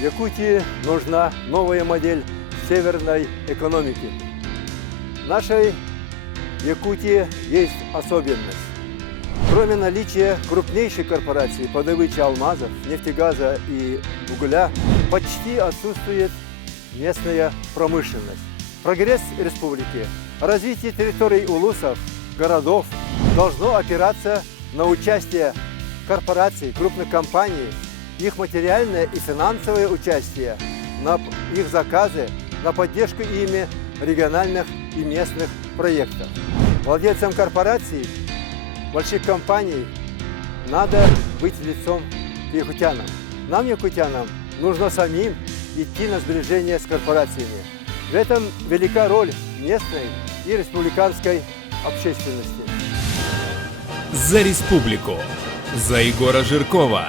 Якутии нужна новая модель северной экономики. В нашей Якутии есть особенность. Кроме наличия крупнейшей корпорации по добыче алмазов, нефтегаза и угля, почти отсутствует местная промышленность. Прогресс республики, развитие территорий улусов, городов должно опираться на участие корпораций, крупных компаний, их материальное и финансовое участие, на их заказы, на поддержку ими региональных и местных проектов. Владельцам корпораций, больших компаний, надо быть лицом к якутянам. Нам, якутянам, нужно самим идти на сближение с корпорациями. В этом велика роль местной и республиканской общественности. За республику. За Егора Жиркова.